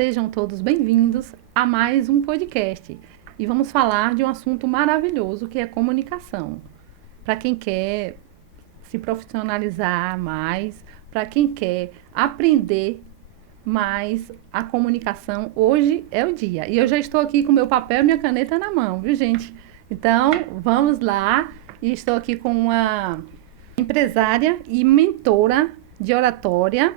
sejam todos bem-vindos a mais um podcast. E vamos falar de um assunto maravilhoso que é comunicação. Para quem quer se profissionalizar mais, para quem quer aprender mais a comunicação, hoje é o dia. E eu já estou aqui com meu papel e minha caneta na mão, viu, gente? Então, vamos lá. E estou aqui com uma empresária e mentora de oratória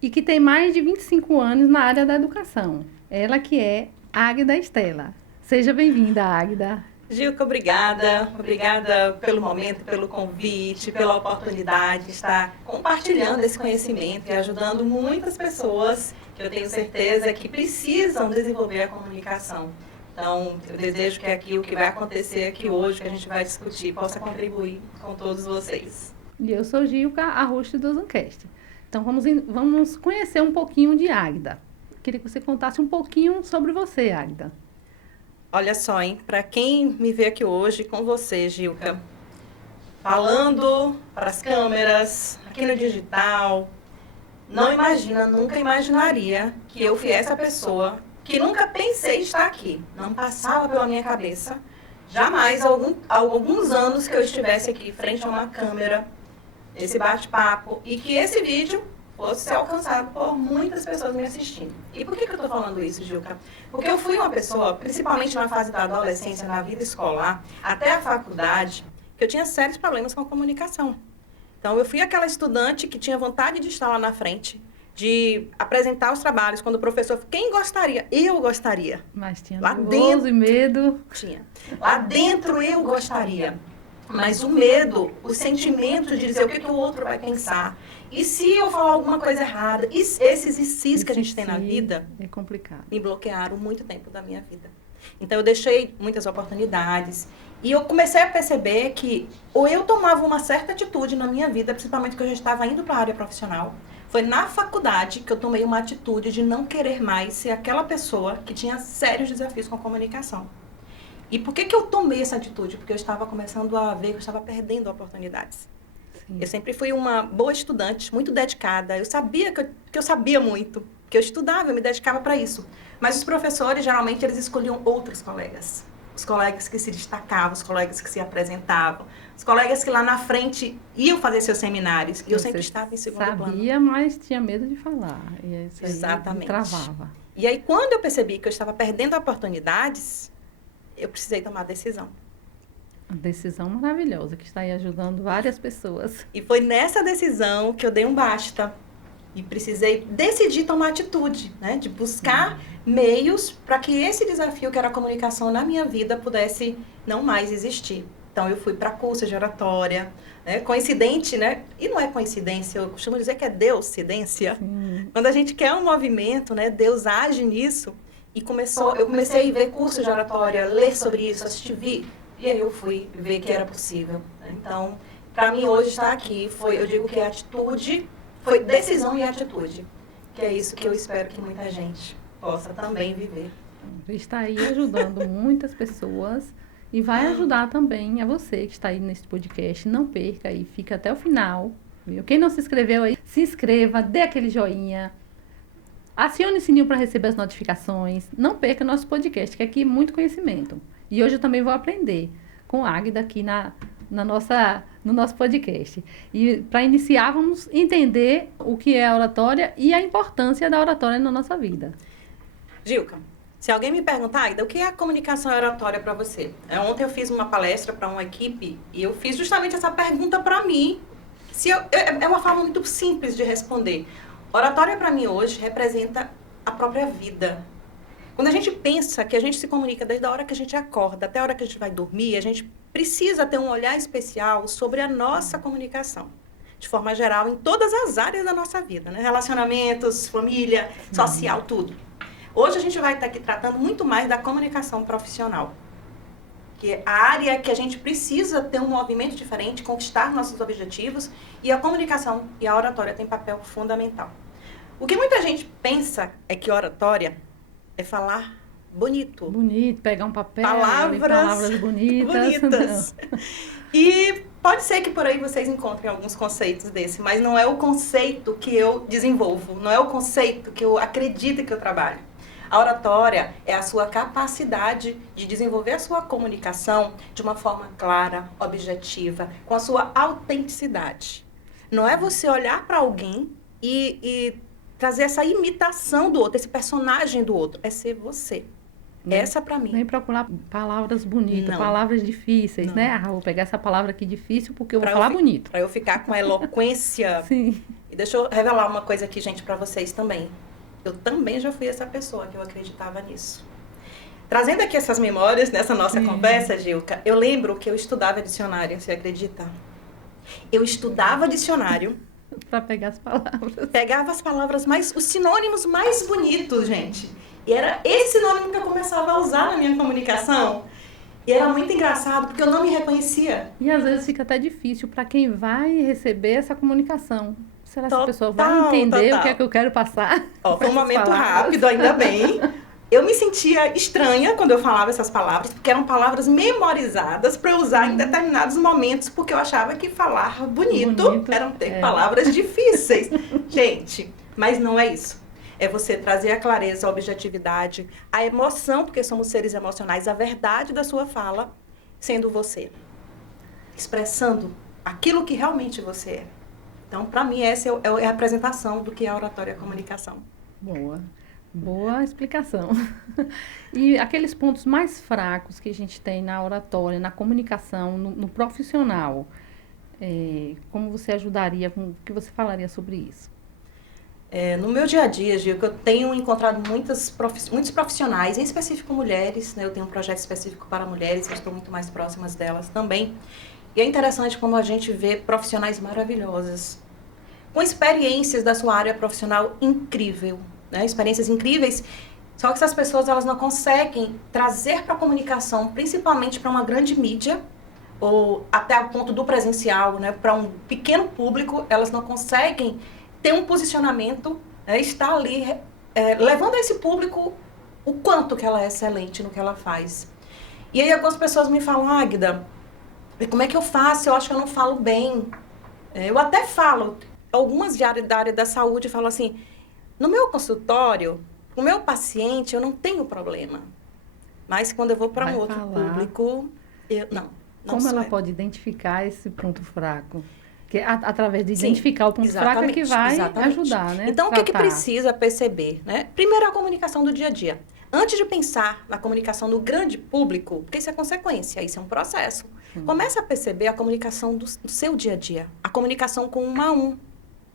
e que tem mais de 25 anos na área da educação. Ela que é Águida Estela. Seja bem-vinda, Águida. Gilca, obrigada. Obrigada pelo momento, pelo convite, pela oportunidade de estar compartilhando esse conhecimento e ajudando muitas pessoas que eu tenho certeza que precisam desenvolver a comunicação. Então, eu desejo que aqui o que vai acontecer aqui hoje, que a gente vai discutir, possa contribuir com todos vocês. E eu sou Gilca, a host do Zoomcast. Então, vamos conhecer um pouquinho de Águida. Queria que você contasse um pouquinho sobre você, Águida. Olha só, hein? Para quem me vê aqui hoje com você, Gilca, falando para as câmeras, aqui no digital, nunca imaginaria que eu fui essa pessoa que nunca pensei estar aqui. Não passava pela minha cabeça, jamais, há alguns anos que eu estivesse aqui frente a uma câmera, esse bate-papo, e que esse vídeo fosse ser alcançado por muitas pessoas me assistindo. E por que eu estou falando isso, Gilca? Porque eu fui uma pessoa, principalmente na fase da adolescência, na vida escolar, até a faculdade, que eu tinha sérios problemas com a comunicação. Então, eu fui aquela estudante que tinha vontade de estar lá na frente, de apresentar os trabalhos, quando o professor... Quem gostaria? Eu gostaria. Mas tinha lá nervoso dentro, e medo. Tinha. Lá dentro eu gostaria. Mas o medo, o sentimento de dizer o que o outro vai pensar. E se eu falar alguma coisa errada? E esses ICs que a gente tem na vida... É complicado. Me bloquearam muito tempo da minha vida. Então, eu deixei muitas oportunidades. E eu comecei a perceber que ou eu tomava uma certa atitude na minha vida, principalmente que eu já estava indo para a área profissional. Foi na faculdade que eu tomei uma atitude de não querer mais ser aquela pessoa que tinha sérios desafios com a comunicação. E por que eu tomei essa atitude? Porque eu estava começando a ver que eu estava perdendo oportunidades. Sim. Eu sempre fui uma boa estudante, muito dedicada. Eu sabia que eu sabia muito, que eu estudava, eu me dedicava para isso. Mas os professores, geralmente, eles escolhiam outros colegas. Os colegas que se destacavam, os colegas que se apresentavam, os colegas que lá na frente iam fazer seus seminários. E eu sempre estava em segundo plano. Sabia, mas tinha medo de falar. E isso aí exatamente. Travava. E aí, quando eu percebi que eu estava perdendo oportunidades, eu precisei tomar a decisão. Uma decisão maravilhosa, que está aí ajudando várias pessoas. E foi nessa decisão que eu dei um basta. E precisei decidir tomar atitude, né? De buscar meios para que esse desafio que era a comunicação na minha vida pudesse não mais existir. Então, eu fui para curso de oratória, né? Coincidente, né? E não é coincidência, eu costumo dizer que é Deuscidência. Quando a gente quer um movimento, né? Deus age nisso. E eu comecei a ver curso de oratória, ler sobre isso, assistir vídeo. E aí eu fui ver que era possível. Né? Então, para mim hoje estar aqui, eu digo que a atitude, foi decisão e atitude. Que é isso que eu espero que muita gente possa também viver. Está aí ajudando muitas pessoas e vai ajudar também a você que está aí nesse podcast. Não perca aí, fica até o final. Viu? Quem não se inscreveu aí, se inscreva, dê aquele joinha. Acione o sininho para receber as notificações. Não perca nosso podcast, que aqui é muito conhecimento. E hoje eu também vou aprender com a Águida aqui no nosso podcast. E para iniciar, vamos entender o que é a oratória e a importância da oratória na nossa vida. Gilca, se alguém me perguntar, Águida, o que é a comunicação oratória para você? Ontem eu fiz uma palestra para uma equipe e eu fiz justamente essa pergunta para mim. É uma forma muito simples de responder. Oratória, para mim, hoje, representa a própria vida. Quando a gente pensa que a gente se comunica desde a hora que a gente acorda até a hora que a gente vai dormir, a gente precisa ter um olhar especial sobre a nossa comunicação. De forma geral, em todas as áreas da nossa vida, né? Relacionamentos, família, social, tudo. Hoje a gente vai estar aqui tratando muito mais da comunicação profissional. Que é a área que a gente precisa ter um movimento diferente, conquistar nossos objetivos, e a comunicação e a oratória têm papel fundamental. O que muita gente pensa é que oratória é falar bonito. Bonito, pegar um papel, palavras bonitas. bonitas. E Pode ser que por aí vocês encontrem alguns conceitos desse, mas não é o conceito que eu desenvolvo, não é o conceito que eu acredito que eu trabalho. A oratória é a sua capacidade de desenvolver a sua comunicação de uma forma clara, objetiva, com a sua autenticidade. Não é você olhar para alguém e trazer essa imitação do outro, esse personagem do outro. É ser você. Essa para mim. Nem procurar palavras bonitas, Não. palavras difíceis, Não. né? Ah, vou pegar essa palavra aqui difícil porque eu vou Pra falar bonito. Para eu ficar com a eloquência. Sim. E deixa eu revelar uma coisa aqui, gente, para vocês também. Eu também já fui essa pessoa que eu acreditava nisso. Trazendo aqui essas memórias nessa nossa conversa, Gilca, eu lembro que eu estudava dicionário, você acredita? Eu estudava dicionário. Para pegar as palavras. Pegava as palavras os sinônimos mais bonitos, gente. E era esse sinônimo que eu começava a usar na minha comunicação. E era muito engraçado, porque eu não me reconhecia. E às vezes fica até difícil para quem vai receber essa comunicação. Será que a pessoa vai entender o que é que eu quero passar? Ó, foi um momento rápido, ainda bem. Eu me sentia estranha quando eu falava essas palavras, porque eram palavras memorizadas para eu usar em determinados momentos, porque eu achava que falar bonito eram palavras difíceis. Gente, mas não é isso. É você trazer a clareza, a objetividade, a emoção, porque somos seres emocionais, a verdade da sua fala, sendo você. Expressando aquilo que realmente você é. Então, para mim, essa é a apresentação do que é a oratória e a comunicação. Boa explicação. E aqueles pontos mais fracos que a gente tem na oratória, na comunicação, no profissional, como você ajudaria, o que você falaria sobre isso? No meu dia a dia, Gil, eu tenho encontrado muitos profissionais, em específico mulheres, né? Eu tenho um projeto específico para mulheres, eu estou muito mais próximas delas também. E é interessante como a gente vê profissionais maravilhosas, com experiências da sua área profissional incrível, né? Experiências incríveis, só que essas pessoas elas não conseguem trazer para a comunicação, principalmente para uma grande mídia, ou até o ponto do presencial, né? Para um pequeno público, elas não conseguem ter um posicionamento, estar ali levando a esse público o quanto que ela é excelente no que ela faz. E aí algumas pessoas me falam, Águida, como é que eu faço? Eu acho que eu não falo bem. Eu até falo, algumas da área da saúde falam assim, no meu consultório, o meu paciente, eu não tenho problema. Mas quando eu vou para um outro público, eu não Como ela pode identificar esse ponto fraco? Que através de identificar o ponto fraco é que vai ajudar, né? Então, o que precisa perceber, né? Primeiro, a comunicação do dia a dia. Antes de pensar na comunicação no grande público, porque isso é consequência, isso é um processo. Comece a perceber a comunicação do seu dia a dia. A comunicação com um a um.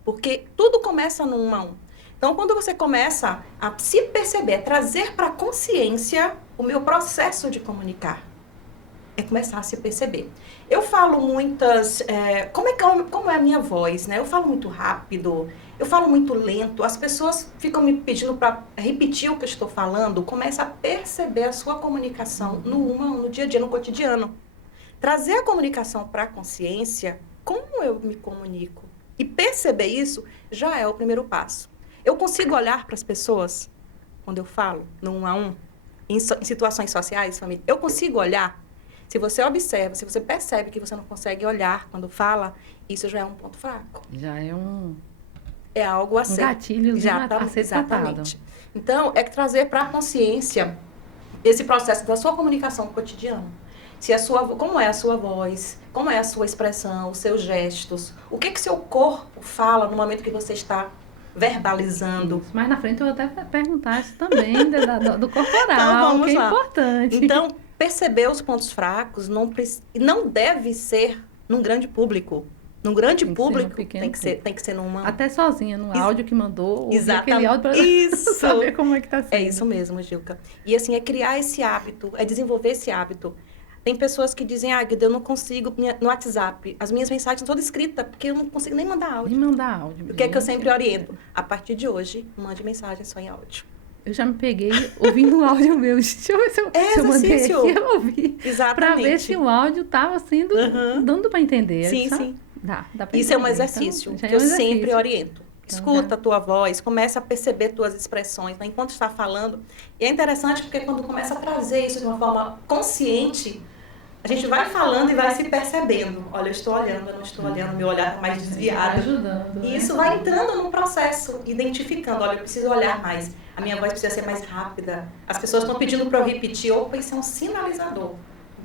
Porque tudo começa no um a um. Então, quando você começa a se perceber, trazer para a consciência o meu processo de comunicar. É começar a se perceber. Eu falo muitas... como é a minha voz, né? Eu falo muito rápido, eu falo muito lento. As pessoas ficam me pedindo para repetir o que eu estou falando. Começa a perceber a sua comunicação no dia a dia, no cotidiano. Trazer a comunicação para a consciência, como eu me comunico. E perceber isso já é o primeiro passo. Eu consigo olhar para as pessoas, quando eu falo, no um a um, em situações sociais, família. Eu consigo olhar. Se você observa, se você percebe que você não consegue olhar quando fala, isso já é um ponto fraco. Já é é algo a ser. Gatilho já a ser exatamente. Então, é trazer para a consciência esse processo da sua comunicação cotidiana. Como é a sua voz, como é a sua expressão, os seus gestos, o que seu corpo fala no momento que você está verbalizando. Isso. Mais na frente eu vou até perguntar isso também do corporal, então, vamos lá. É importante. Então, perceber os pontos fracos não deve ser num grande público. Num grande público, tem que ser numa... Até sozinha, no áudio que mandou, exatamente. Aquele áudio para saber como é que está sendo. É isso mesmo, Gilca. E assim, é criar esse hábito, é desenvolver esse hábito. Tem pessoas que dizem, Águida, eu não consigo, no WhatsApp, as minhas mensagens são todas escritas, porque eu não consigo nem mandar áudio. Nem mandar áudio. O que é que eu sempre oriento? A partir de hoje, mande mensagem só em áudio. Eu já me peguei ouvindo um áudio meu. Deixa eu ver se eu mandei aqui, eu ouvi. Exatamente. Para ver se o áudio estava sendo, dando para entender. Sim, sim. Dá pra isso é um exercício que eu sempre oriento. Escuta a tua voz, começa a perceber tuas expressões, né, enquanto está falando. E é interessante porque quando começa a trazer isso de uma forma consciente, A gente vai falando e vai se percebendo. Olha, eu estou olhando, eu não estou olhando, meu olhar está mais desviado. Ajudando, E isso vai entrando no processo, identificando. Olha, eu preciso olhar mais. A minha voz precisa ser mais rápida. As pessoas estão pedindo para eu repetir. Opa, isso é um sinalizador.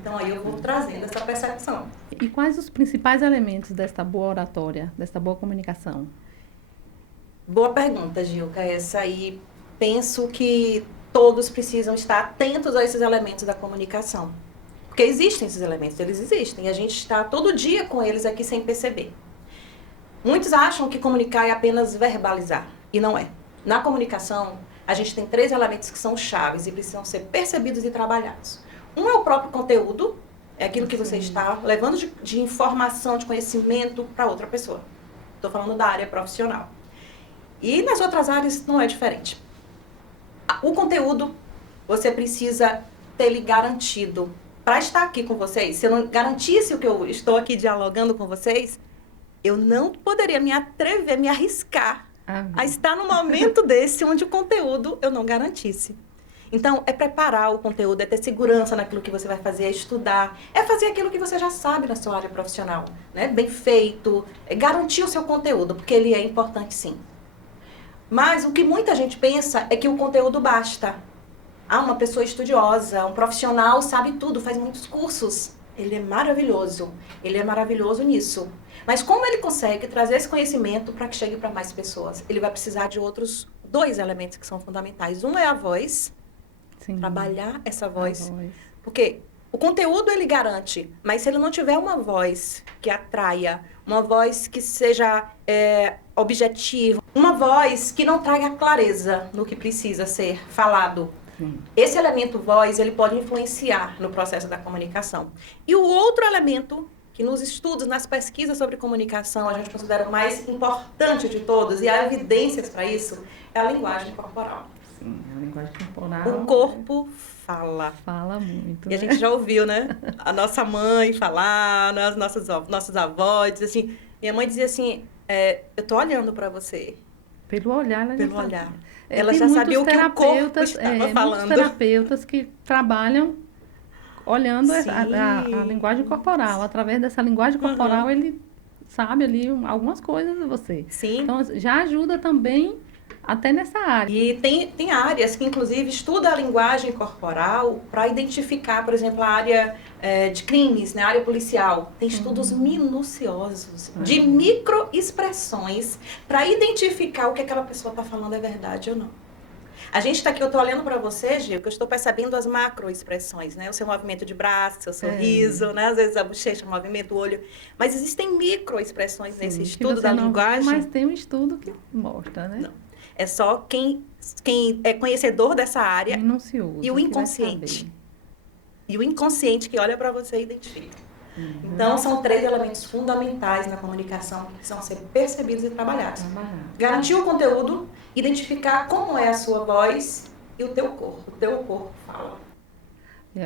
Então, aí eu vou trazendo essa percepção. E quais os principais elementos desta boa oratória, desta boa comunicação? Boa pergunta, Gilca. Essa aí, penso que todos precisam estar atentos a esses elementos da comunicação. Porque existem esses elementos, eles existem. E a gente está todo dia com eles aqui sem perceber. Muitos acham que comunicar é apenas verbalizar. E não é. Na comunicação, a gente tem 3 elementos que são chaves e precisam ser percebidos e trabalhados. Um é o próprio conteúdo, é aquilo que você está levando de informação, de conhecimento para outra pessoa. Estou falando da área profissional. E nas outras áreas não é diferente. O conteúdo, você precisa ter ele garantido. Para estar aqui com vocês, se eu não garantisse o que eu estou aqui dialogando com vocês, eu não poderia me atrever, me arriscar a estar num momento desse onde o conteúdo eu não garantisse. Então, é preparar o conteúdo, é ter segurança naquilo que você vai fazer, é estudar, é fazer aquilo que você já sabe na sua área profissional, né? Bem feito, é garantir o seu conteúdo, porque ele é importante sim. Mas o que muita gente pensa é que o conteúdo basta. Uma pessoa estudiosa, um profissional sabe tudo, faz muitos cursos. Ele é maravilhoso nisso. Mas como ele consegue trazer esse conhecimento para que chegue para mais pessoas? Ele vai precisar de outros 2 elementos que são fundamentais. Um é a voz, sim, trabalhar essa voz. Porque o conteúdo ele garante, mas se ele não tiver uma voz que atraia, uma voz que seja objetiva, uma voz que não traga clareza no que precisa ser falado, esse elemento voz, ele pode influenciar no processo da comunicação. E o outro elemento, que nos estudos, nas pesquisas sobre comunicação, a gente considera o mais importante de todos, e há evidências para isso, é a linguagem corporal. Sim, a linguagem corporal. O corpo fala. Fala muito. E a gente já ouviu, né? A nossa mãe falar, as nossos avós, assim. Minha mãe dizia assim, eu tô olhando para você. Pelo olhar, ela Pelo olhar. Ela já sabia o que o corpo estava falando. Muitos terapeutas que trabalham olhando a linguagem corporal. Através dessa linguagem corporal, ele sabe ali algumas coisas de você. Sim. Então, já ajuda também até nessa área. E tem áreas que, inclusive, estudam a linguagem corporal para identificar, por exemplo, a área de crimes, né, a área policial. Tem estudos minuciosos de microexpressões para identificar o que aquela pessoa está falando é verdade ou não. A gente está aqui, eu estou olhando para você, Gil, que eu estou percebendo as macroexpressões, né? O seu movimento de braço, seu sorriso, né? Às vezes a bochecha, o movimento, o olho. Mas existem microexpressões nesse estudo da linguagem. Mas tem um estudo que mostra, né? Não. É só quem é conhecedor dessa área minucioso, e o inconsciente. E o inconsciente que olha para você e identifica. Então, são 3 elementos fundamentais na comunicação que precisam ser percebidos e trabalhados. Garantir o conteúdo, identificar como é a sua voz e o teu corpo. O teu corpo fala.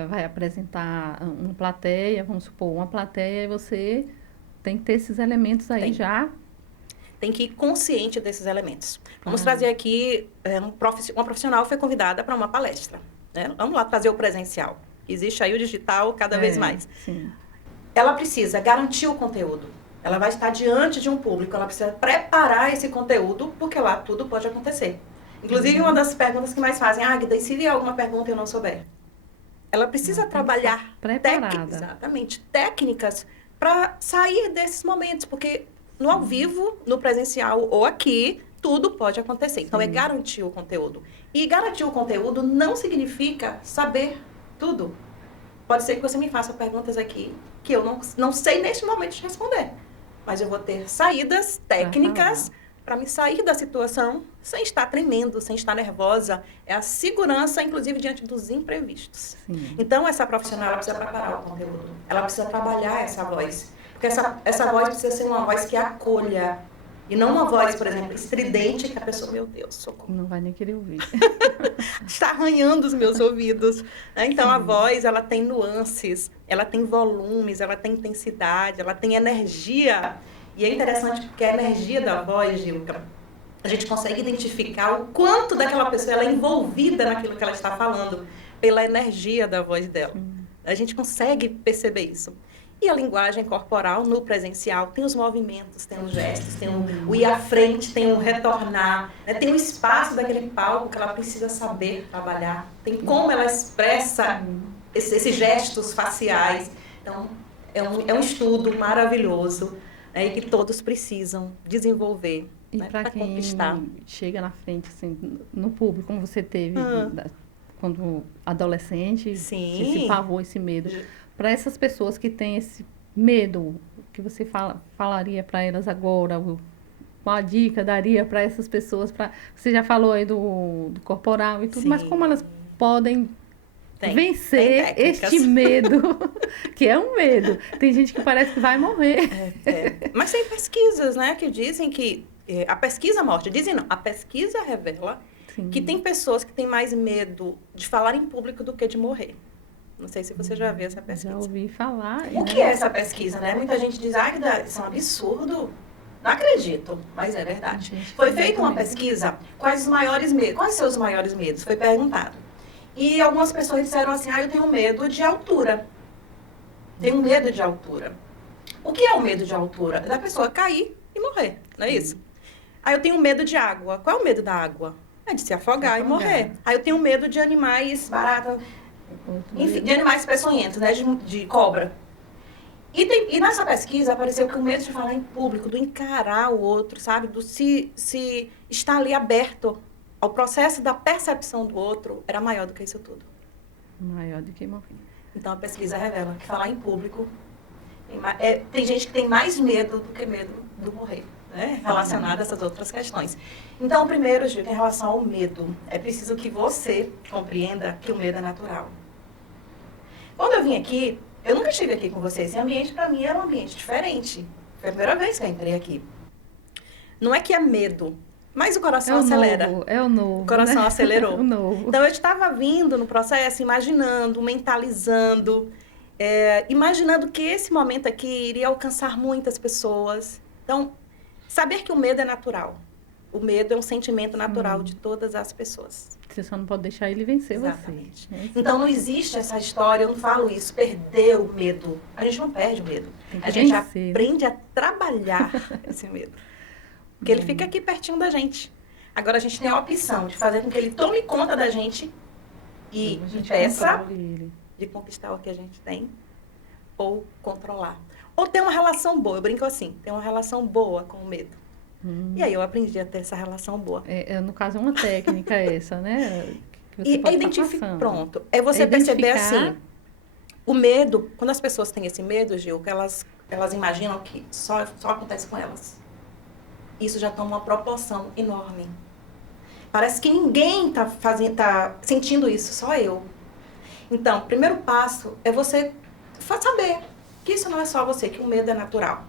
Vai apresentar uma plateia, vamos supor, uma plateia, e você tem que ter esses elementos aí já. Tem que ir consciente desses elementos. Vamos trazer aqui, uma profissional foi convidada para uma palestra. Né? Vamos lá trazer o presencial. Existe aí o digital cada vez mais. Sim. Ela precisa garantir o conteúdo. Ela vai estar diante de um público, ela precisa preparar esse conteúdo, porque lá tudo pode acontecer. Inclusive, uma das perguntas que mais fazem, Águida, e se vier alguma pergunta e eu não souber? Ela precisa trabalhar técnicas para sair desses momentos, porque no ao vivo, no presencial ou aqui, tudo pode acontecer. Então, é garantir o conteúdo. E garantir o conteúdo não significa saber tudo. Pode ser que você me faça perguntas aqui que eu não sei neste momento te responder. Mas eu vou ter saídas técnicas para me sair da situação sem estar tremendo, sem estar nervosa. É a segurança, inclusive, diante dos imprevistos. Sim. Então, essa profissional ela precisa preparar o conteúdo. Ela precisa trabalhar essa voz. Porque essa voz precisa ser uma voz que acolha. E não uma voz, por exemplo, estridente, que a pessoa, meu Deus, socorro. Não vai nem querer ouvir. Está arranhando os meus ouvidos. Então, a voz, ela tem nuances, ela tem volumes, ela tem intensidade, ela tem energia. E é interessante porque a energia da voz, Gilca, a gente consegue identificar o quanto daquela pessoa ela é envolvida naquilo que ela está falando, pela energia da voz dela. A gente consegue perceber isso. E a linguagem corporal no presencial tem os movimentos, tem os gestos, tem o ir à frente, tem o retornar, né? Tem o espaço daquele palco que ela precisa saber trabalhar, tem como ela expressa esses gestos faciais. Então, é um estudo maravilhoso, né? E que todos precisam desenvolver, E né? para quem conquistar. chega na frente, assim, no público, como você teve quando adolescente, Sim. esse pavor, esse medo. Para essas pessoas que têm esse medo, que você falaria para elas agora, qual a dica daria para essas pessoas? Você já falou aí do corporal e tudo, Sim. mas como elas podem vencer tem este medo, que é um medo. Tem gente que parece que vai morrer. Mas tem pesquisas, né, que dizem que a pesquisa mostra, dizem não, a pesquisa revela que tem pessoas que têm mais medo de falar em público do que de morrer. Não sei se você já viu essa pesquisa. Já ouvi falar. O que é essa pesquisa, né? Muita gente diz, isso é um absurdo. Não acredito, mas é verdade. Foi feita uma pesquisa, quais os maiores medos, quais são os maiores medos? Foi perguntado. E algumas pessoas disseram assim, eu tenho medo de altura. Tenho medo de altura. O que é o medo de altura? É da pessoa cair e morrer, não é isso? Aí eu tenho medo de água. Qual é o medo da água? É de se afogar e morrer. Aí eu tenho medo de animais baratos, enfim, de animais peçonhentos, né? De cobra. E nessa pesquisa apareceu que o medo de falar em público, do encarar o outro, sabe? Do se estar ali aberto ao processo da percepção do outro, era maior do que isso tudo. Maior do que morrer. Então a pesquisa revela que falar em público, tem gente que tem mais medo do que medo do morrer, né? Relacionado a essas outras questões. Então, primeiro, Gil, em relação ao medo, é preciso que você compreenda que o medo é natural. Quando eu vim aqui, eu nunca estive aqui com vocês. Esse ambiente, para mim, era um ambiente diferente. Foi a primeira vez que eu entrei aqui. Não é que é medo, mas o coração acelera. É o novo. O coração né? acelerou. O novo. Então, eu estava vindo no processo, imaginando, mentalizando, imaginando que esse momento aqui iria alcançar muitas pessoas. Então, saber que o medo é natural. O medo é um sentimento natural de todas as pessoas. Você só não pode deixar ele vencer Exatamente. você. Então, não existe essa história, eu não falo isso, perder o medo. A gente não perde o medo. A gente aprende a trabalhar esse medo. Porque ele fica aqui pertinho da gente. Agora, a gente tem a opção de fazer com que ele tome conta da gente e peça de conquistar o que a gente tem ou controlar. Ou ter uma relação boa, eu brinco assim, ter uma relação boa com o medo. E aí eu aprendi a ter essa relação boa. No caso, é uma técnica essa, né? Que você pode identificar. Pronto. É você perceber assim, o medo, quando as pessoas têm esse medo, Gil, que elas imaginam que só acontece com elas. Isso já toma uma proporção enorme. Parece que ninguém tá sentindo isso, só eu. Então, o primeiro passo é você saber que isso não é só você, que o medo é natural.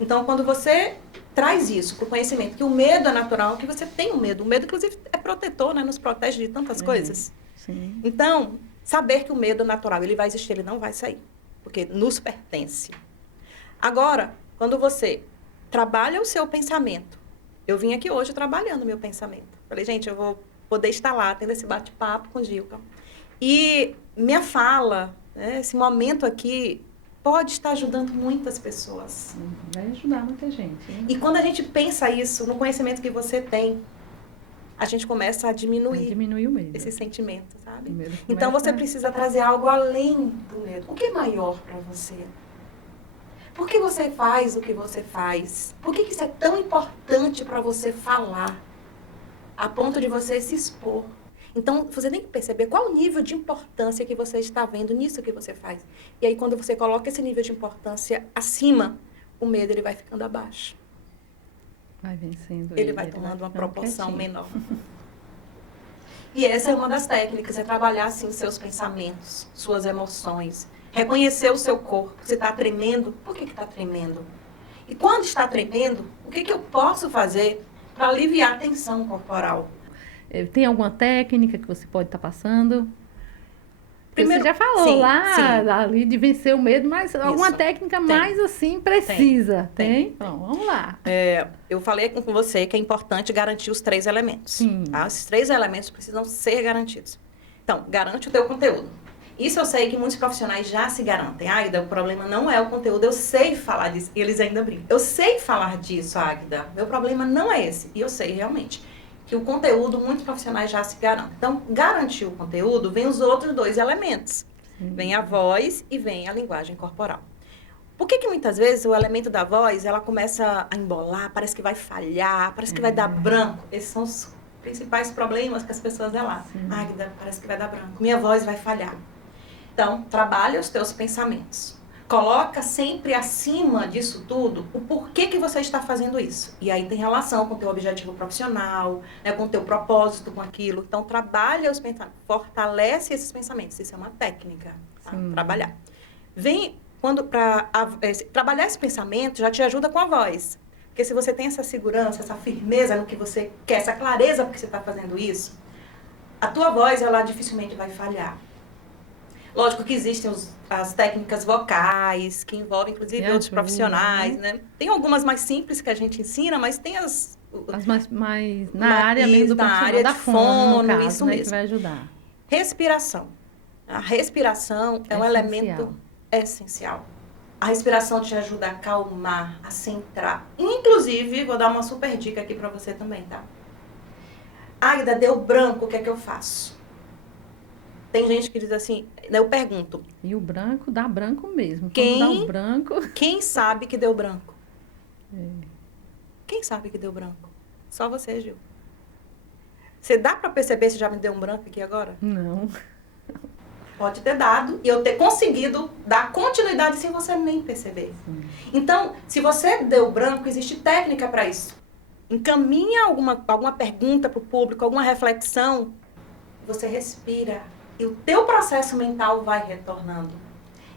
Então, quando você traz isso para o conhecimento, que o medo é natural, que você tem um medo. O medo, inclusive, é protetor, né? Nos protege de tantas coisas. Sim. Então, saber que o medo é natural, ele vai existir, ele não vai sair. Porque nos pertence. Agora, quando você trabalha o seu pensamento, eu vim aqui hoje trabalhando o meu pensamento. Falei, gente, eu vou poder estar lá, tendo esse bate-papo com o Gilca. E minha fala, né, esse momento aqui, pode estar ajudando muitas pessoas. Vai ajudar muita gente. Hein? E quando a gente pensa isso, no conhecimento que você tem, a gente começa a diminuir o medo. Esse sentimento, sabe? Então, você precisa trazer algo além do medo. O que é maior para você? Por que você faz o que você faz? Por que isso é tão importante para você falar? A ponto de você se expor. Então, você tem que perceber qual o nível de importância que você está vendo nisso que você faz. E aí, quando você coloca esse nível de importância acima, o medo ele vai ficando abaixo. Vai vencendo ele vai tomando uma proporção menor. E essa é uma das técnicas, é trabalhar, assim, seus pensamentos, suas emoções. Reconhecer o seu corpo. Você está tremendo? Por que está tremendo? E quando está tremendo, o que eu posso fazer para aliviar a tensão corporal? Tem alguma técnica que você pode estar passando? Primeiro, você já falou ali de vencer o medo, mas alguma técnica mais assim precisa? Tem? Então, vamos lá. Eu falei com você que é importante garantir os 3 elementos. Sim. Tá? Esses 3 elementos precisam ser garantidos. Então, garante o teu conteúdo. Isso eu sei que muitos profissionais já se garantem. Águida, o problema não é o conteúdo, eu sei falar disso. E eles ainda brincam. Eu sei falar disso, Águida. Meu problema não é esse. E eu sei realmente que o conteúdo, muitos profissionais já se garantem. Então, garantir o conteúdo, vem os outros dois elementos. Vem a voz e vem a linguagem corporal. Por que muitas vezes o elemento da voz, ela começa a embolar, parece que vai falhar, parece que vai dar branco? Esses são os principais problemas que as pessoas relatam. Águida, parece que vai dar branco. Minha voz vai falhar. Então, trabalha os teus pensamentos. Coloca sempre acima disso tudo o porquê que você está fazendo isso. E aí tem relação com o teu objetivo profissional, né, com o teu propósito com aquilo. Então, trabalha os pensamentos, fortalece esses pensamentos. Isso é uma técnica, tá? Trabalhar. Trabalhar esse pensamento já te ajuda com a voz. Porque se você tem essa segurança, essa firmeza no que você quer, essa clareza porque você está fazendo isso, a tua voz, ela dificilmente vai falhar. Lógico que existem as técnicas vocais, que envolvem, inclusive, outros profissionais, né? Tem algumas mais simples que a gente ensina, mas tem as mais na área mesmo do profissional, área da de fono, no caso, isso né, mesmo. que vai ajudar. Respiração. A respiração é um elemento essencial. A respiração te ajuda a acalmar, a centrar. Inclusive, vou dar uma super dica aqui pra você também, tá? Águida, deu branco, o que é que eu faço? Tem gente que diz assim, eu pergunto. E o branco dá branco mesmo. Quem dá o branco... Quem sabe que deu branco? Quem sabe que deu branco? Só você, Gil. Você dá pra perceber se já me deu um branco aqui agora? Não. Pode ter dado e eu ter conseguido dar continuidade sem você nem perceber. Então, se você deu branco, existe técnica para isso. Encaminha alguma pergunta para o público, alguma reflexão, você respira e o teu processo mental vai retornando.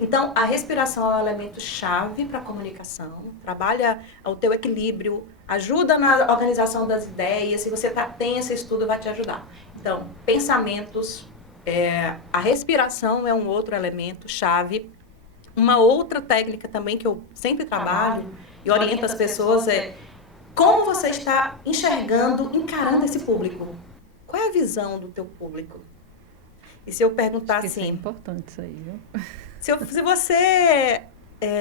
Então, a respiração é um elemento chave para a comunicação, trabalha o teu equilíbrio, ajuda na organização das ideias, se você está tenso, esse estudo vai te ajudar. Então, pensamentos, a respiração é um outro elemento chave. Uma outra técnica também que eu sempre trabalho e oriento as pessoas é como você está enxergando, encarando esse público. Qual é a visão do teu público? E se eu perguntar assim... Isso é importante isso aí, viu? Se você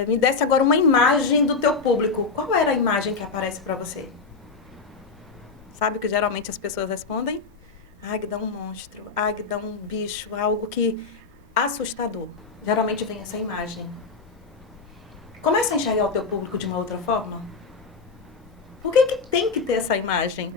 me desse agora uma imagem do teu público, qual era a imagem que aparece para você? Sabe o que geralmente as pessoas respondem? Águida é um monstro, Águida é um bicho, algo que assustador. Geralmente vem essa imagem. Começa a enxergar o teu público de uma outra forma? Por que tem que ter essa imagem?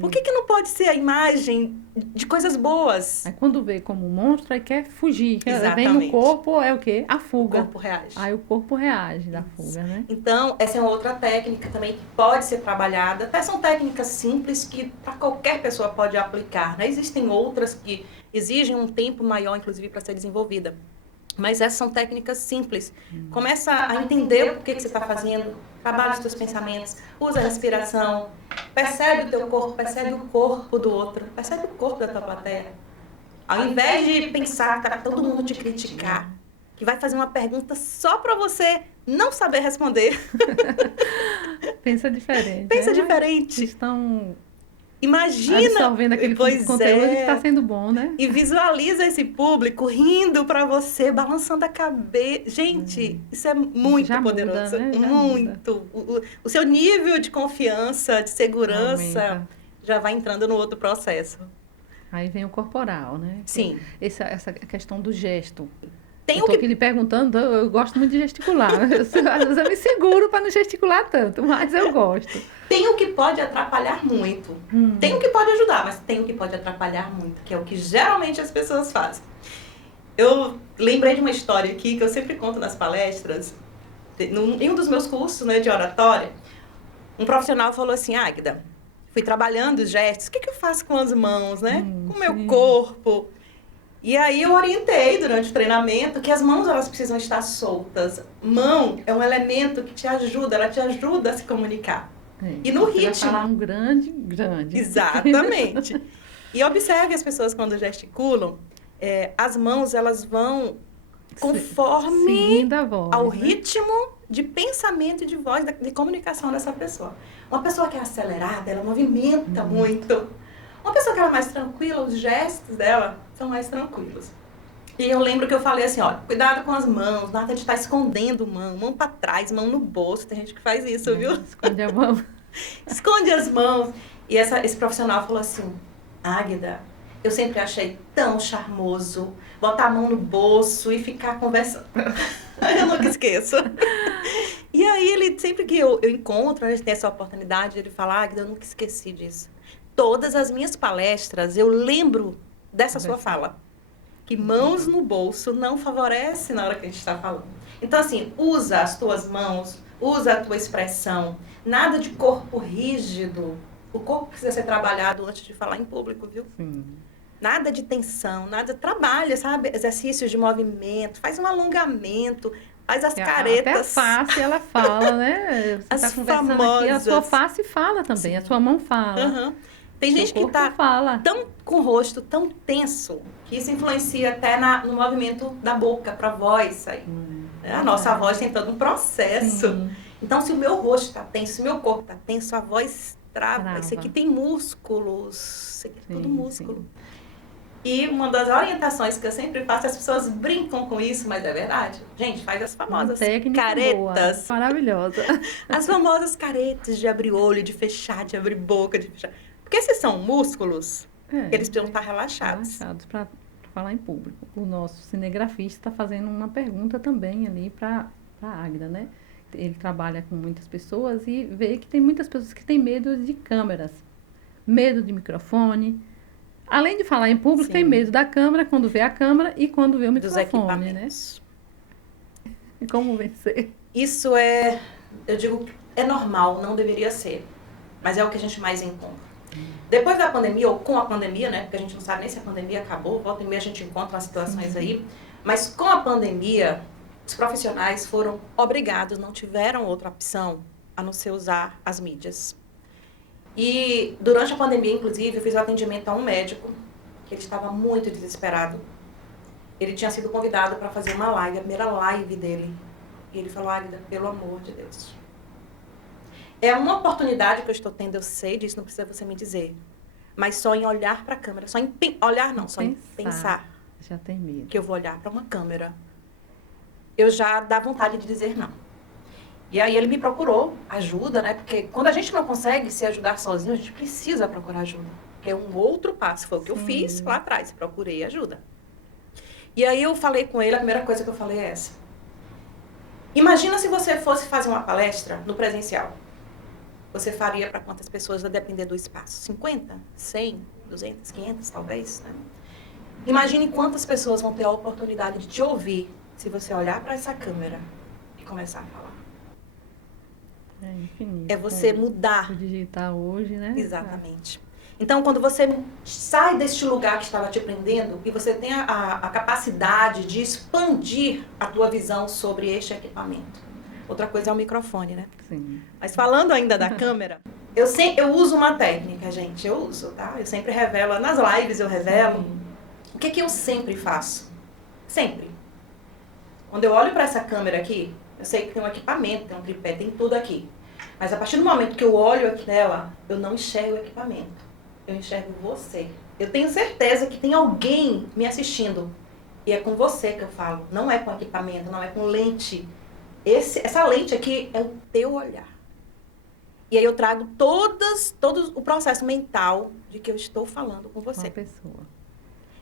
Por que não pode ser a imagem de coisas boas? Aí quando vê como um monstro, aí quer fugir. Exatamente. Vem no corpo, é o quê? A fuga. O corpo reage. Aí o corpo reage da fuga, né? Então, essa é uma outra técnica também que pode ser trabalhada. Até são técnicas simples que para qualquer pessoa pode aplicar, né? Existem outras que exigem um tempo maior, inclusive, para ser desenvolvida. Mas essas são técnicas simples. Começa a entender o que você está fazendo, trabalha os teus pensamentos, usa a respiração, percebe o teu corpo, percebe o corpo do outro, percebe o corpo da tua plateia. Ao invés de pensar que está todo mundo te criticar, que vai fazer uma pergunta só para você não saber responder. Pensa diferente. Pensa diferente. Estão... Imagina, absorvendo aquele conteúdo que está sendo bom, né? E visualiza esse público rindo para você, balançando a cabeça. Gente, isso é muito já poderoso. Muda, né? Muito. O seu nível de confiança, de segurança, aumenta. Já vai entrando no outro processo. Aí vem o corporal, né? Sim. Essa questão do gesto. Tem eu tô aqui lhe perguntando, eu gosto muito de gesticular. Às vezes eu me seguro para não gesticular tanto, mas eu gosto. Tem o que pode atrapalhar muito. Tem o que pode ajudar, mas tem o que pode atrapalhar muito, que é o que geralmente as pessoas fazem. Eu lembrei de uma história aqui que eu sempre conto nas palestras. Em um dos meus cursos, né, de oratória, um profissional falou assim, Águida, fui trabalhando os gestos, o que eu faço com as mãos, né? Com o meu corpo. E aí eu orientei durante o treinamento que as mãos elas precisam estar soltas. Mão é um elemento que te ajuda, ela te ajuda a se comunicar. E no ritmo. Vai falar um grande. Exatamente. E observe as pessoas quando gesticulam, as mãos elas vão conforme voz, ao né? ritmo de pensamento e de voz, de comunicação dessa pessoa. Uma pessoa que é acelerada, ela movimenta muito. Uma pessoa que é mais tranquila, os gestos dela são mais tranquilos. E eu lembro que eu falei assim, ó, cuidado com as mãos, nada de estar escondendo mão pra trás, mão no bolso, tem gente que faz isso, viu? Esconde a mão. Esconde as mãos. E esse profissional falou assim, Águida, eu sempre achei tão charmoso botar a mão no bolso e ficar conversando. Eu nunca esqueço. E aí, ele sempre que eu encontro, a gente tem essa oportunidade, ele fala, Águida, eu nunca esqueci disso. Todas as minhas palestras, eu lembro dessa sua fala. Que mãos no bolso não favorece na hora que a gente está falando. Então, assim, usa as tuas mãos, usa a tua expressão. Nada de corpo rígido. O corpo precisa ser trabalhado antes de falar em público, viu? Sim. Nada de tensão, nada. Trabalha, sabe? Exercícios de movimento, faz um alongamento, faz as caretas. Até a face ela fala, né? Você está conversando aqui, a sua face fala também, sim. A sua mão fala. Uhum. Tem gente que está tão com o rosto tão tenso que isso influencia até no movimento da boca para a voz sair. A nossa voz tem todo um processo. Sim. Então, se o meu rosto está tenso, se o meu corpo está tenso, a voz trava. Isso aqui tem músculos, isso aqui é tudo músculo. Sim. E uma das orientações que eu sempre faço, as pessoas brincam com isso, mas é verdade. Gente, faz as famosas caretas. Boa, maravilhosa. As famosas caretas de abrir olho, de fechar, de abrir boca, de fechar. Porque esses são músculos, eles precisam estar relaxados. Relaxados para falar em público. O nosso cinegrafista está fazendo uma pergunta também ali para a Águida, né? Ele trabalha com muitas pessoas e vê que tem muitas pessoas que têm medo de câmeras, medo de microfone. Além de falar em público, sim. Tem medo da câmera, quando vê a câmera e quando vê o microfone, dos equipamentos. Né? E como vencer? Isso eu digo, é normal, não deveria ser. Mas é o que a gente mais encontra. Depois da pandemia, ou com a pandemia, né? Porque a gente não sabe nem se a pandemia acabou, volta e meia a gente encontra as situações aí. Mas com a pandemia, os profissionais foram obrigados, não tiveram outra opção a não ser usar as mídias. E durante a pandemia, inclusive, eu fiz o atendimento a um médico, que ele estava muito desesperado. Ele tinha sido convidado para fazer uma live, a primeira live dele. E ele falou, Águida, pelo amor de Deus. É uma oportunidade que eu estou tendo, eu sei disso, não precisa você me dizer. Mas só em olhar para a câmera, só em olhar não, só em pensar. Já tem medo. Que eu vou olhar para uma câmera. Eu já dá vontade de dizer não. E aí ele me procurou ajuda, né? Porque quando a gente não consegue se ajudar sozinho, a gente precisa procurar ajuda. É um outro passo, foi o que eu fiz lá atrás, procurei ajuda. E aí eu falei com ele, a primeira coisa que eu falei é essa. Imagina se você fosse fazer uma palestra no presencial. Você faria para quantas pessoas, vai depender do espaço? 50? 100? 200? 500 talvez? Né? Imagine quantas pessoas vão ter a oportunidade de te ouvir se você olhar para essa câmera e começar a falar. É infinito. É você mudar. O digital hoje, né? Exatamente. Então, quando você sai deste lugar que estava te prendendo e você tem a capacidade de expandir a tua visão sobre este equipamento. Outra coisa é o microfone, né? Sim. Mas falando ainda da câmera, eu uso uma técnica, gente. Eu uso, tá? Eu sempre revelo, nas lives eu revelo. Sim. O que eu sempre faço? Sempre. Quando eu olho para essa câmera aqui, eu sei que tem um equipamento, tem um tripé, tem tudo aqui. Mas a partir do momento que eu olho aqui nela, eu não enxergo o equipamento. Eu enxergo você. Eu tenho certeza que tem alguém me assistindo. E é com você que eu falo. Não é com equipamento, não é com lente. Essa lente aqui é o teu olhar. E aí eu trago todo o processo mental de que eu estou falando com você. Uma pessoa.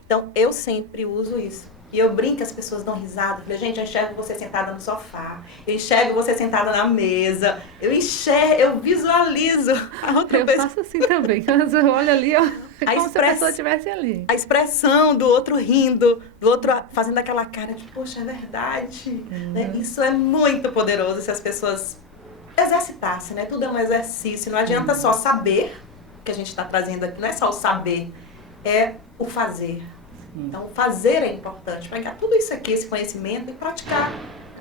Então, eu sempre uso isso. E eu brinco, as pessoas dão risada. Eu falei, gente, eu enxergo você sentada no sofá. Eu enxergo você sentada na mesa. Eu visualizo a outra pessoa. Eu faço assim também. Quando eu olho ali, ó, é como se a pessoa estivesse ali. A expressão do outro rindo, do outro fazendo aquela cara de, poxa, é verdade. Né? Isso é muito poderoso se as pessoas exercitassem, né? Tudo é um exercício. Não adianta só saber, que a gente está trazendo aqui. Não é só o saber, é o fazer. Então, fazer é importante. Pegar tudo isso aqui, esse conhecimento, e praticar.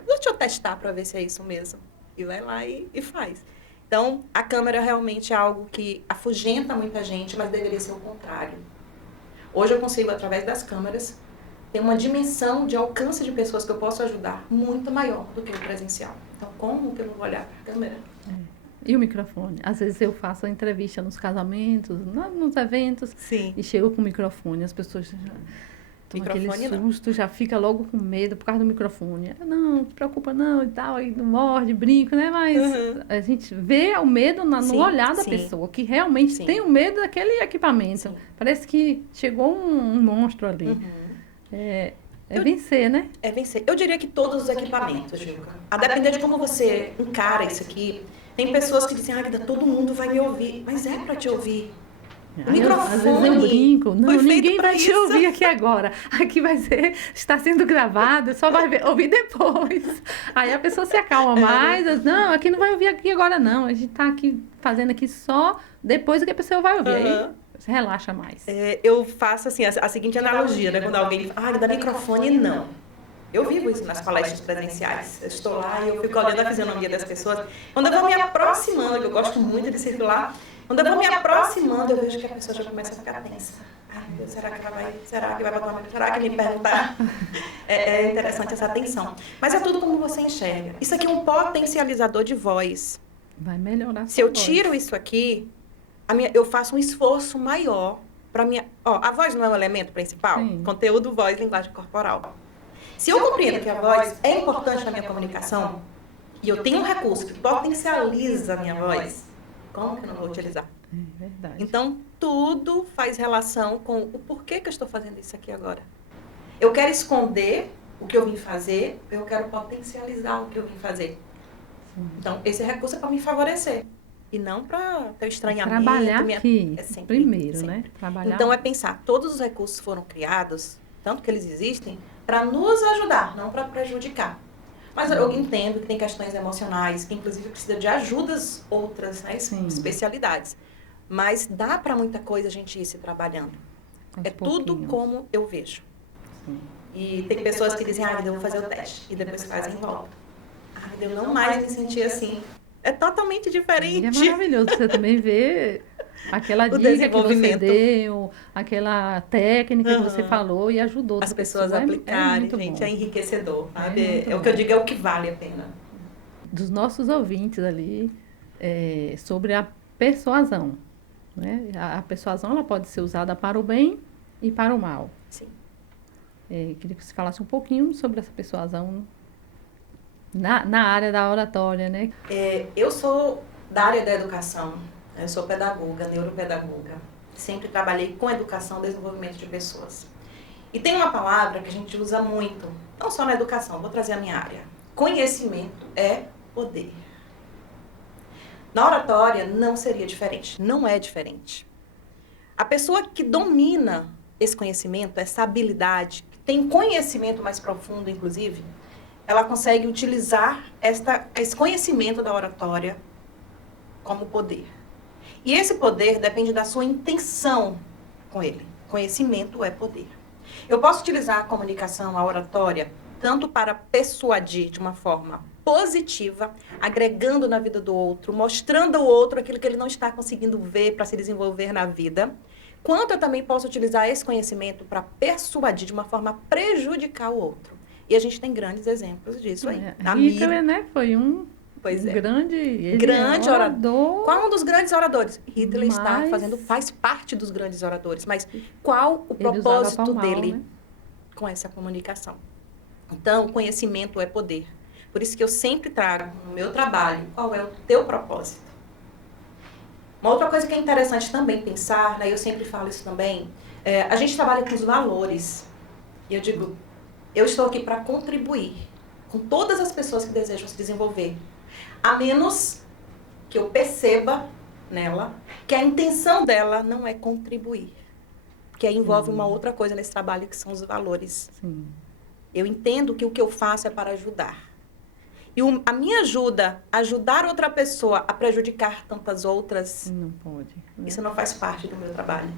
Deixa eu testar para ver se é isso mesmo. E vai lá e faz. Então, a câmera realmente é algo que afugenta muita gente, mas deveria ser o contrário. Hoje eu consigo, através das câmeras, ter uma dimensão de alcance de pessoas que eu posso ajudar muito maior do que o presencial. Então, como que eu não vou olhar para a câmera? E o microfone? Às vezes eu faço a entrevista nos casamentos, nos eventos, sim, e chego com o microfone. As pessoas Toma aquele Microfone, susto, já fica logo com medo por causa do microfone. Não, não se preocupa não e tal, aí não morde, brinco, né? Mas a gente vê o medo no Sim, olhar da sim. pessoa, que realmente Sim. tem o medo daquele equipamento. Sim. Parece que chegou um monstro ali. É vencer, né? É vencer. Eu diria que todos os equipamentos, Juca. A depender de como você encara isso aqui, tem pessoas que dizem, Águida, todo mundo vai me ouvir. Mas é para te ouvir. O microfone às vezes eu brinco, não, foi feito ninguém pra vai te isso. ouvir aqui agora. Aqui vai ser, está sendo gravado, só vai ouvir depois. Aí a pessoa se acalma mais, não, aqui não vai ouvir aqui agora não. A gente está aqui fazendo aqui só depois que a pessoa vai ouvir. Aí você relaxa mais. Eu faço assim a seguinte analogia, né? Quando alguém fala, Águida, microfone não. Eu vivo isso nas palestras presenciais. Eu estou lá e eu fico olhando a fisionomia das pessoas. Quando eu vou me aproximando, que eu gosto muito de circular, quando eu vou me aproximando, eu vejo que a pessoa já começa a ficar tensa. Ai, meu Deus, será que ela vai? Será que vai botar uma... Será que me perguntar? É interessante essa atenção. Mas é tudo como você enxerga. Isso aqui é um potencializador de voz. Vai melhorar. Se eu tiro isso aqui, eu faço um esforço maior para minha... a voz não é um elemento principal? Sim. Conteúdo, voz, linguagem corporal. Se eu compreendo que a voz é importante na minha comunicação, e eu tenho um recurso que potencializa a minha voz, como que eu não vou utilizar? É verdade. Então, tudo faz relação com o porquê que eu estou fazendo isso aqui agora. Eu quero esconder o que eu vim fazer, eu quero potencializar o que eu vim fazer. Sim. Então, esse recurso é para me favorecer. E não para ter estranhamento. Trabalhar aqui, primeiro, sempre. né? Trabalhar. Então, é pensar, todos os recursos foram criados, tanto que eles existem, para nos ajudar, não para prejudicar. Mas eu entendo que tem questões emocionais, que inclusive precisa de ajudas outras, né, especialidades. Mas dá para muita coisa a gente ir se trabalhando. É tudo como eu vejo. Sim. E tem pessoas que dizem, eu vou fazer o teste, e depois fazem em volta. Eu não mais me senti assim. É totalmente diferente. É maravilhoso você também ver aquela dica que você deu, aquela técnica que você falou e ajudou as pessoas a aplicarem, gente, é enriquecedor, sabe? É o que eu digo, é o que vale a pena. Dos nossos ouvintes ali, sobre a persuasão, né? A persuasão ela pode ser usada para o bem e para o mal. Sim. Queria que você falasse um pouquinho sobre essa persuasão na área da oratória, né? Eu sou da área da educação. Eu sou pedagoga, neuropedagoga. Sempre trabalhei com educação e desenvolvimento de pessoas. E tem uma palavra que a gente usa muito, não só na educação, vou trazer a minha área. Conhecimento é poder. Na oratória não seria diferente, não é diferente. A pessoa que domina esse conhecimento, essa habilidade, que tem conhecimento mais profundo, inclusive, ela consegue utilizar esse conhecimento da oratória como poder. E esse poder depende da sua intenção com ele. Conhecimento é poder. Eu posso utilizar a comunicação, a oratória, tanto para persuadir de uma forma positiva, agregando na vida do outro, mostrando ao outro aquilo que ele não está conseguindo ver para se desenvolver na vida, quanto eu também posso utilizar esse conhecimento para persuadir de uma forma a prejudicar o outro. E a gente tem grandes exemplos disso aí. Hitler, né, foi um grande orador. Qual um dos grandes oradores? Hitler faz parte dos grandes oradores. Mas qual o propósito dele, né, com essa comunicação? Então, conhecimento é poder. Por isso que eu sempre trago no meu trabalho qual é o teu propósito. Uma outra coisa que é interessante também pensar, né, eu sempre falo isso também, a gente trabalha com os valores. E eu digo, eu estou aqui para contribuir com todas as pessoas que desejam se desenvolver. A menos que eu perceba nela que a intenção dela não é contribuir. Que envolve uma outra coisa nesse trabalho, que são os valores. Sim. Eu entendo que o que eu faço é para ajudar. E a minha ajuda, ajudar outra pessoa a prejudicar tantas outras... Não pode. Né? Isso não faz parte do meu trabalho.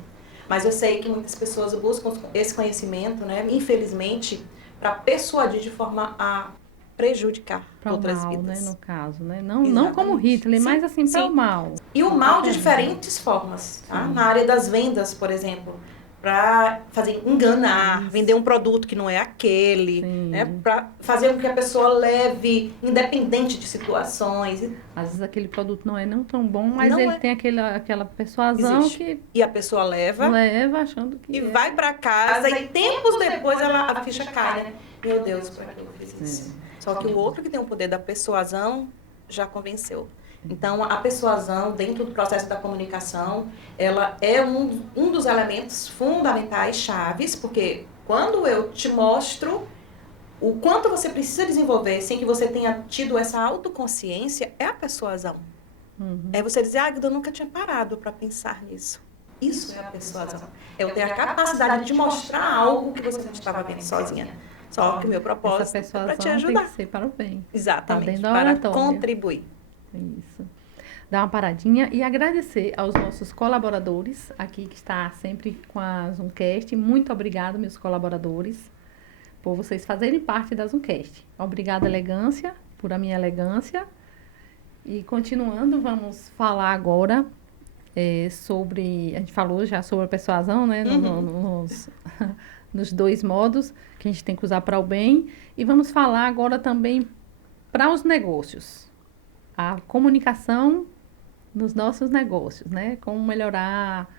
Mas eu sei que muitas pessoas buscam esse conhecimento, né, infelizmente, para persuadir de forma a prejudicar outras mal, vidas. Né, no caso, né? Não como Hitler, mas assim, para o mal. E o mal de diferentes formas. Tá? Na área das vendas, por exemplo, para fazer enganar, vender um produto que não é aquele, né? Para fazer com que a pessoa leve, independente de situações. Às vezes aquele produto não é tão bom, mas Não ele é. tem aquela persuasão Existe. que E a pessoa leva achando que e vai para casa e tempos depois a ficha cai, né? Meu Deus, por que eu fiz isso? Só que o outro que tem o poder da persuasão já convenceu. Então, a persuasão, dentro do processo da comunicação, ela é um dos elementos fundamentais, chaves, porque quando eu te mostro o quanto você precisa desenvolver sem que você tenha tido essa autoconsciência, é a persuasão. É você dizer, eu nunca tinha parado para pensar nisso. Isso é a persuasão. É eu ter a capacidade de mostrar algo que você não estava vendo sozinha. Só que o meu propósito é para te ajudar. Tem que ser para o bem. Exatamente, Tá para contribuir. Isso. Dar uma paradinha e agradecer aos nossos colaboradores aqui que está sempre com a Zoomcast. Muito obrigada, meus colaboradores, por vocês fazerem parte da Zoomcast. Obrigada, Elegância, por a minha elegância. E continuando, vamos falar agora sobre... A gente falou já sobre a persuasão, né? Nos dois modos que a gente tem que usar para o bem. E vamos falar agora também para os negócios. A comunicação nos nossos negócios, né? Como melhorar,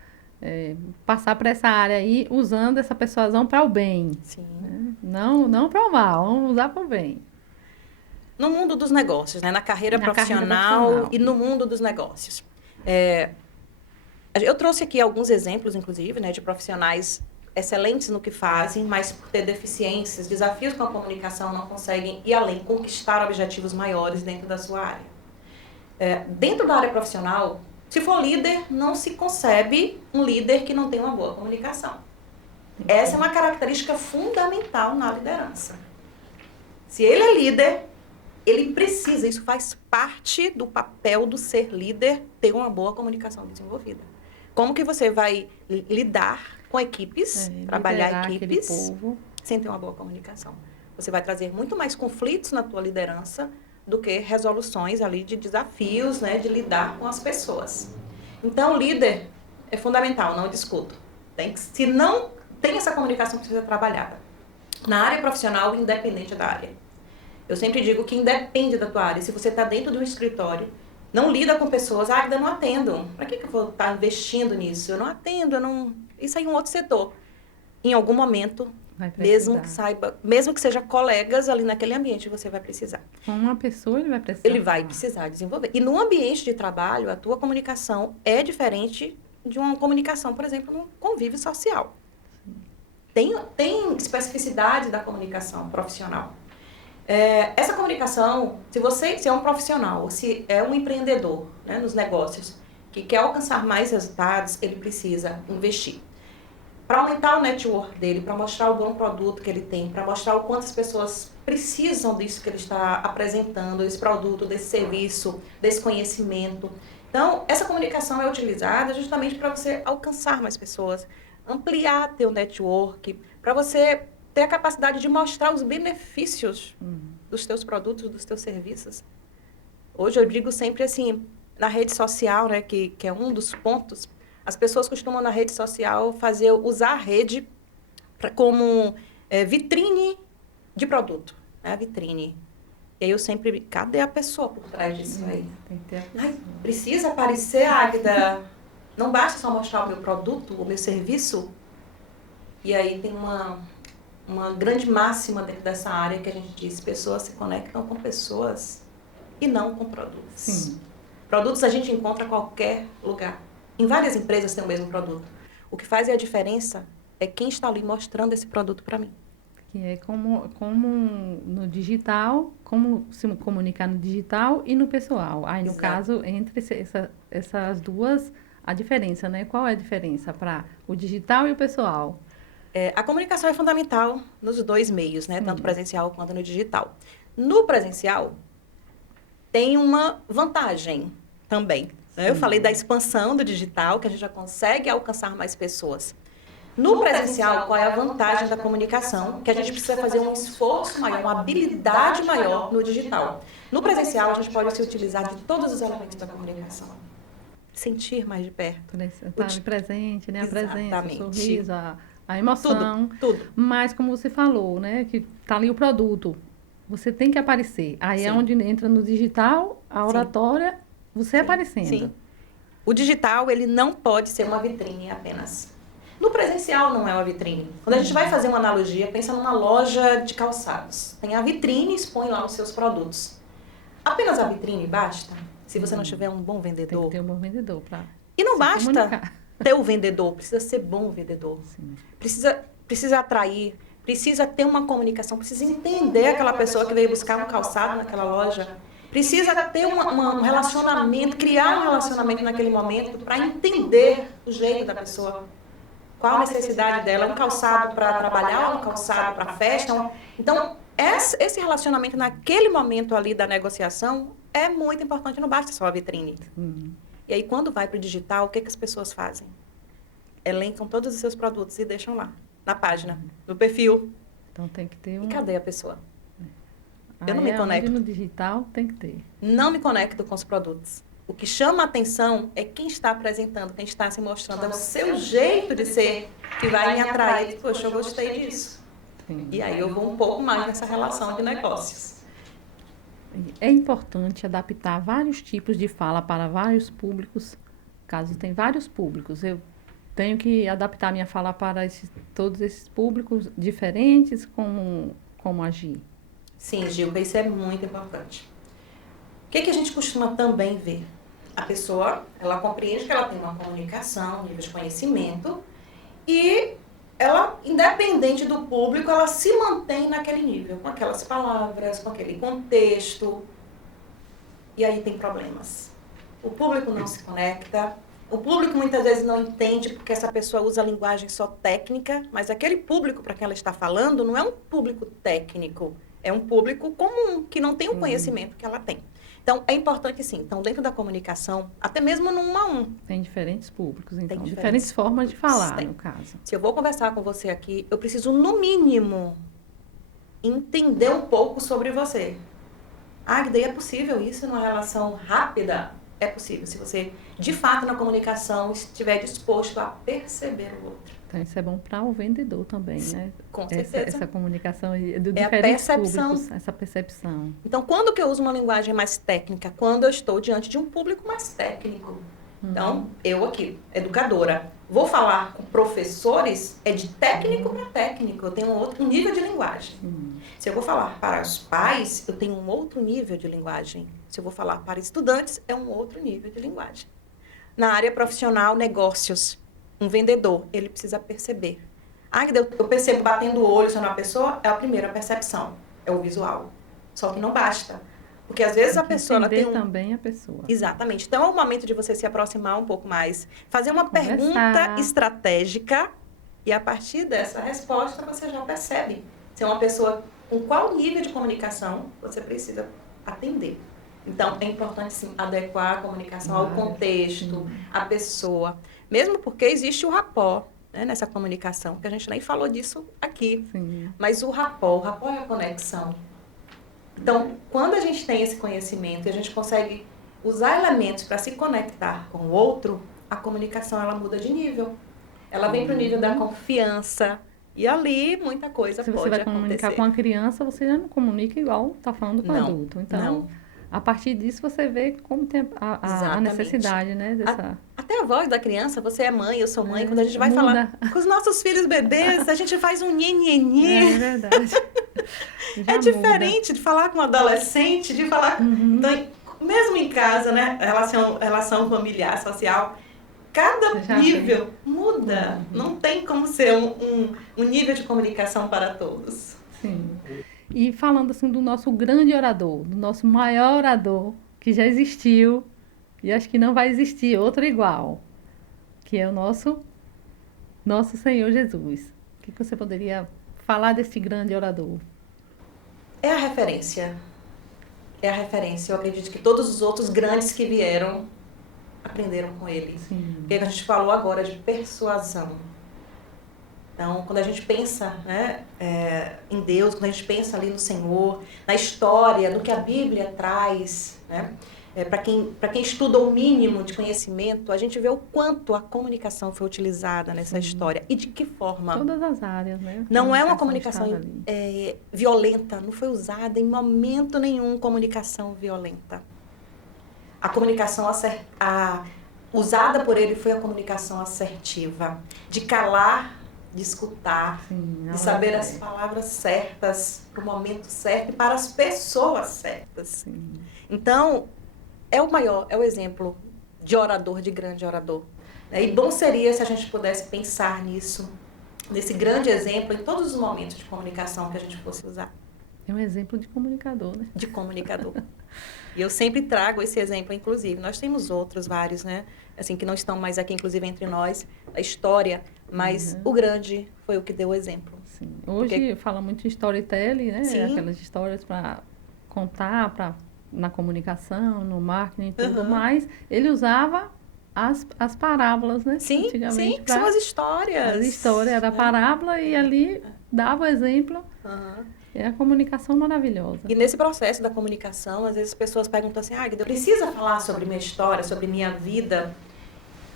passar para essa área aí, usando essa persuasão para o bem. Sim. Né? Não para o mal, vamos usar para o bem. No mundo dos negócios, né? Na carreira profissional e no mundo dos negócios. Eu trouxe aqui alguns exemplos, inclusive, né, de profissionais excelentes no que fazem, mas por ter deficiências, desafios com a comunicação, não conseguem ir além, conquistar objetivos maiores dentro da sua área. Dentro da área profissional, se for líder, não se concebe um líder que não tem uma boa comunicação. Essa é uma característica fundamental na liderança. Se ele é líder, ele precisa, isso faz parte do papel do ser líder, ter uma boa comunicação desenvolvida. Como que você vai lidar com equipes, trabalhar equipes, sem ter uma boa comunicação? Você vai trazer muito mais conflitos na tua liderança do que resoluções ali de desafios, né, de lidar com as pessoas. Então, o líder é fundamental, não discuto. Se não tem essa comunicação, precisa ser trabalhada. Na área profissional, independente da área. Eu sempre digo que independe da tua área. Se você está dentro de um escritório, não lida com pessoas, eu não atendo. Para que eu vou estar investindo nisso? Eu não atendo, Isso aí é um outro setor. Em algum momento, mesmo que seja colegas ali naquele ambiente, você vai precisar. Com uma pessoa ele vai precisar. Ele vai precisar desenvolver. E no ambiente de trabalho, a tua comunicação é diferente de uma comunicação, por exemplo, no convívio social. Tem especificidade da comunicação profissional. Essa comunicação, se você é um profissional, se é um empreendedor, né, nos negócios, que quer alcançar mais resultados, ele precisa investir. Para aumentar o network dele, para mostrar o bom produto que ele tem, para mostrar o quanto as pessoas precisam disso que ele está apresentando, desse produto, desse serviço, desse conhecimento. Então, essa comunicação é utilizada justamente para você alcançar mais pessoas, ampliar teu network, para você ter a capacidade de mostrar os benefícios dos teus produtos, dos teus serviços. Hoje eu digo sempre assim, na rede social, né, que é um dos pontos, as pessoas costumam na rede social usar a rede como vitrine de produto, né, vitrine. E eu sempre, cadê a pessoa por trás disso aí? Tem que ter a pessoa. Precisa aparecer, Águida, não basta só mostrar o meu produto, o meu serviço. E aí tem uma grande máxima dentro dessa área que a gente diz, pessoas se conectam com pessoas e não com produtos. Sim. Produtos a gente encontra em qualquer lugar. Em várias empresas tem o mesmo produto. O que faz a diferença é quem está ali mostrando esse produto para mim. Que é como no digital, como se comunicar no digital e no pessoal. Aí, no caso, entre essas duas, a diferença, né? Qual é a diferença para o digital e o pessoal? A comunicação é fundamental nos dois meios, né? Tanto presencial quanto no digital. No presencial, tem uma vantagem também. Né? Eu falei da expansão do digital, que a gente já consegue alcançar mais pessoas. No presencial, qual é a vantagem da comunicação? Que a gente precisa fazer um esforço maior, uma habilidade maior no digital. No presencial, a gente pode se utilizar de todos os elementos da comunicação. sentir mais de perto. Estar presente, né? A presença, Exatamente. o sorriso, a emoção. Tudo. Mas, como você falou, né? Que tá ali o produto. Você tem que aparecer. Aí Sim. é onde entra no digital, a oratória, você aparecendo. Sim. O digital, ele não pode ser uma vitrine apenas. No presencial não é uma vitrine. Quando a gente vai fazer uma analogia, pensa numa loja de calçados. Tem a vitrine e expõe lá os seus produtos. Apenas a vitrine basta? Se você não tiver um bom vendedor. Tem que ter um bom vendedor para. E não basta ter o vendedor, precisa ser bom vendedor. Sim. Precisa atrair, precisa ter uma comunicação, precisa entender aquela pessoa que veio buscar um calçado naquela loja. Precisa ter um relacionamento, criar um relacionamento naquele momento para entender o jeito da pessoa. Qual a necessidade dela? Um calçado para trabalhar, um calçado para festa? Então, esse relacionamento naquele momento ali da negociação é muito importante, não basta só a vitrine. E aí, quando vai para o digital, o que as pessoas fazem? Elencam todos os seus produtos e deixam lá, na página, no perfil. Então, tem que ter E cadê a pessoa? Eu não me conecto. No digital tem que ter. Não me conecto com os produtos. O que chama a atenção é quem está apresentando, quem está se mostrando. É o seu jeito de ser que vai me atrair. Poxa, eu gostei disso. Sim. E aí eu vou um pouco mais nessa relação de negócios. É importante adaptar vários tipos de fala para vários públicos. Caso tenha vários públicos, eu tenho que adaptar minha fala para todos esses públicos diferentes, como agir. Sim, Gilca, isso é muito importante. O que a gente costuma também ver? A pessoa, ela compreende que ela tem uma comunicação, um nível de conhecimento, e ela, independente do público, ela se mantém naquele nível, com aquelas palavras, com aquele contexto. E aí tem problemas. O público não se conecta, o público muitas vezes não entende porque essa pessoa usa a linguagem só técnica, mas aquele público para quem ela está falando não é um público técnico, é um público comum, que não tem o conhecimento que ela tem. Então, é importante sim. Então, dentro da comunicação, até mesmo no 1 a 1. Tem diferentes públicos, então. Diferentes formas de falar, no caso. Se eu vou conversar com você aqui, eu preciso, no mínimo, entender um pouco sobre você. Agda, é possível isso numa relação rápida? É possível, se você, de fato, na comunicação, estiver disposto a perceber o outro. Então, isso é bom para o vendedor também, né? Com certeza. Essa comunicação do diferentes públicos, essa percepção. Então, quando que eu uso uma linguagem mais técnica? Quando eu estou diante de um público mais técnico. Então, eu aqui, educadora, vou falar com professores, é de técnico para técnico, eu tenho um nível de linguagem. Se eu vou falar para os pais, eu tenho um outro nível de linguagem. Se eu vou falar para estudantes, é um outro nível de linguagem. Na área profissional, negócios, um vendedor, ele precisa perceber. Eu percebo batendo o olho na pessoa, é a primeira percepção, é o visual. Só que não basta. Porque às vezes a pessoa ela tem também a pessoa. Exatamente. Então é o momento de você se aproximar um pouco mais, fazer uma pergunta estratégica e a partir dessa resposta você já percebe se é uma pessoa com qual nível de comunicação você precisa atender. Então é importante sim adequar a comunicação ao contexto, à pessoa, mesmo porque existe o rapport, né, nessa comunicação, que a gente nem falou disso aqui. Sim. Mas o rapport é a conexão. Então, quando a gente tem esse conhecimento e a gente consegue usar elementos para se conectar com o outro, a comunicação ela muda de nível. Ela vem para o nível da confiança e ali muita coisa pode acontecer. Se você vai comunicar com a criança, você já não comunica igual está falando com o adulto. Então, a partir disso você vê como tem a necessidade, né? Até a voz da criança, você é mãe, eu sou mãe, quando a gente vai falar com os nossos filhos bebês, a gente faz um nhenhenhê. É verdade. É diferente de falar com um adolescente, de falar... Então, mesmo em casa, né? Relação familiar, social, cada nível muda. Não tem como ser um nível de comunicação para todos. Sim. E falando assim do nosso grande orador, do nosso maior orador, que já existiu, e acho que não vai existir outro igual, que é o nosso Senhor Jesus. O que você poderia falar desse grande orador? É a referência. É a referência. Eu acredito que todos os outros grandes que vieram aprenderam com ele. Sim. Porque a gente falou agora de persuasão. Então, quando a gente pensa, né, em Deus, quando a gente pensa ali no Senhor, na história, no que a Bíblia traz, né, Para quem estuda o mínimo de conhecimento, a gente vê o quanto a comunicação foi utilizada nessa história e de que forma. Todas as áreas, né? Não é uma comunicação violenta, não foi usada em momento nenhum comunicação violenta. A comunicação usada por ele foi a comunicação assertiva, de calar, de escutar, de saber as palavras certas, para o momento certo e para as pessoas certas. Sim. Então, é o exemplo de orador, de grande orador. E bom seria se a gente pudesse pensar nisso, nesse grande exemplo, em todos os momentos de comunicação que a gente fosse usar. É um exemplo de comunicador, né? De comunicador. E eu sempre trago esse exemplo, inclusive. Nós temos outros, vários, né? Assim, que não estão mais aqui, inclusive, entre nós, a história, mas o grande foi o que deu o exemplo. Sim. Hoje fala muito em storytelling, né? Sim. Aquelas histórias para contar, na comunicação, no marketing e tudo mais. Ele usava as parábolas, né? Sim, sim, que são as histórias. A história era a parábola e ali dava o exemplo. É a comunicação maravilhosa. E nesse processo da comunicação, às vezes as pessoas perguntam assim, Águida, precisa falar sobre minha história, sobre minha vida?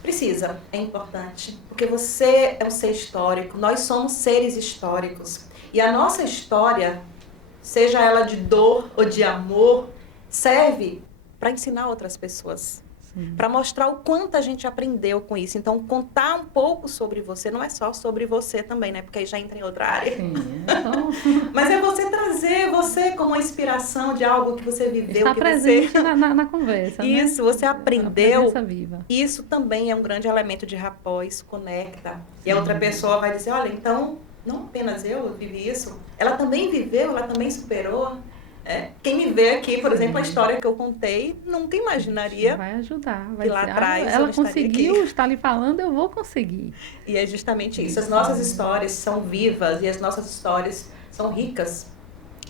Precisa, é importante. Porque você é um ser histórico, nós somos seres históricos. E a nossa história, seja ela de dor ou de amor, serve para ensinar outras pessoas. Para mostrar o quanto a gente aprendeu com isso. Então, contar um pouco sobre você, não é só sobre você também, né? Porque aí já entra em outra área. Sim, então... Mas é você trazer você como uma inspiração de algo que você viveu. Está presente na conversa, isso, né? Você aprendeu. A presença viva. Isso também é um grande elemento de rapport, isso conecta. E a outra pessoa vai dizer, olha, então, não apenas eu vivi isso, ela também viveu, ela também superou. Quem me vê aqui, por exemplo, a história que eu contei, nunca imaginaria. Vai ajudar. Vai lá atrás. Ela conseguiu, está ali falando, eu vou conseguir. E é justamente isso. As nossas histórias são vivas e as nossas histórias são ricas.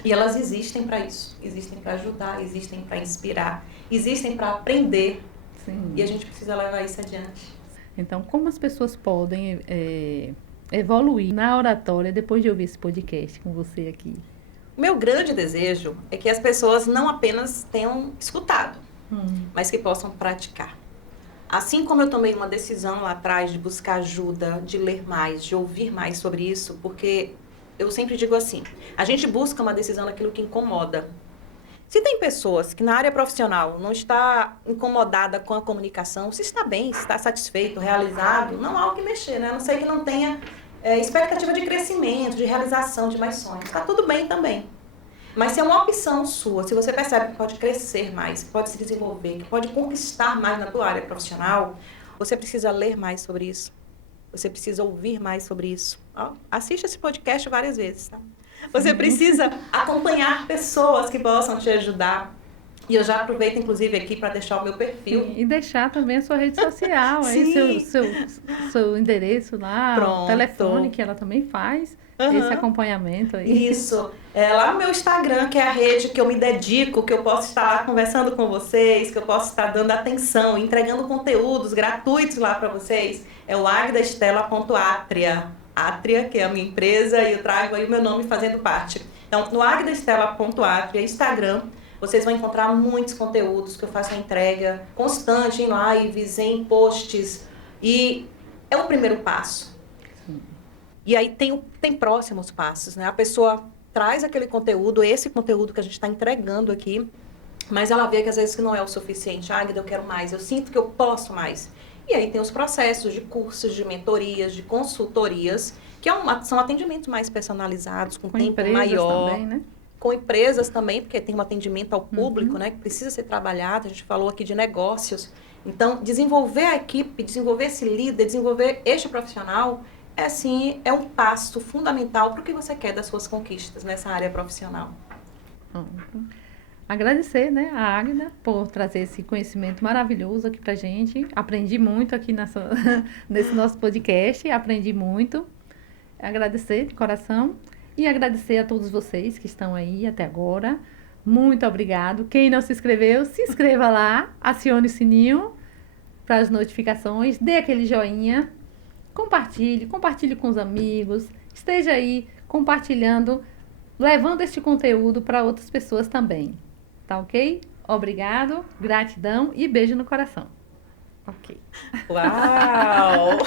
E elas existem para isso. Existem para ajudar, existem para inspirar, existem para aprender. Sim. E a gente precisa levar isso adiante. Então, como as pessoas podem evoluir na oratória depois de ouvir esse podcast com você aqui? O meu grande desejo é que as pessoas não apenas tenham escutado, mas que possam praticar. Assim como eu tomei uma decisão lá atrás de buscar ajuda, de ler mais, de ouvir mais sobre isso, porque eu sempre digo assim, a gente busca uma decisão naquilo que incomoda. Se tem pessoas que na área profissional não está incomodada com a comunicação, se está bem, se está satisfeito, realizado, não há o que mexer, né? A não ser que não tenha expectativa de crescimento, de realização de mais sonhos. Está tudo bem também. Mas se é uma opção sua, se você percebe que pode crescer mais, que pode se desenvolver, que pode conquistar mais na tua área profissional, você precisa ler mais sobre isso. Você precisa ouvir mais sobre isso. Assista esse podcast várias vezes, tá? Você precisa acompanhar pessoas que possam te ajudar. E eu já aproveito, inclusive, aqui para deixar o meu perfil. Sim, e deixar também a sua rede social, aí seu endereço lá, o telefone, que ela também faz esse acompanhamento aí. Isso. Lá no meu Instagram, que é a rede que eu me dedico, que eu posso estar lá conversando com vocês, que eu posso estar dando atenção, entregando conteúdos gratuitos lá para vocês, é o agdaestela.atria. Atria, que é a minha empresa, e eu trago aí o meu nome fazendo parte. Então, no agdaestela.atria, Instagram, vocês vão encontrar muitos conteúdos que eu faço a entrega constante em lives, em posts. E é o primeiro passo. Sim. E aí tem próximos passos, né? A pessoa traz aquele conteúdo, esse conteúdo que a gente está entregando aqui, mas ela vê que às vezes não é o suficiente. Águida, eu quero mais, eu sinto que eu posso mais. E aí tem os processos de cursos, de mentorias, de consultorias, que são atendimentos mais personalizados, com tempo maior. Também, né? Com empresas também, porque tem um atendimento ao público, né, que precisa ser trabalhado. A gente falou aqui de negócios. Então, desenvolver a equipe, desenvolver esse líder, desenvolver este profissional, é um passo fundamental para o que você quer das suas conquistas nessa área profissional. Agradecer, né, a Águida por trazer esse conhecimento maravilhoso aqui pra gente. Aprendi muito aqui nesse nosso podcast, aprendi muito. Agradecer de coração. E agradecer a todos vocês que estão aí até agora. Muito obrigado. Quem não se inscreveu, se inscreva lá, acione o sininho para as notificações, dê aquele joinha, compartilhe com os amigos, esteja aí compartilhando, levando este conteúdo para outras pessoas também. Tá ok? Obrigado, gratidão e beijo no coração. Ok. Uau!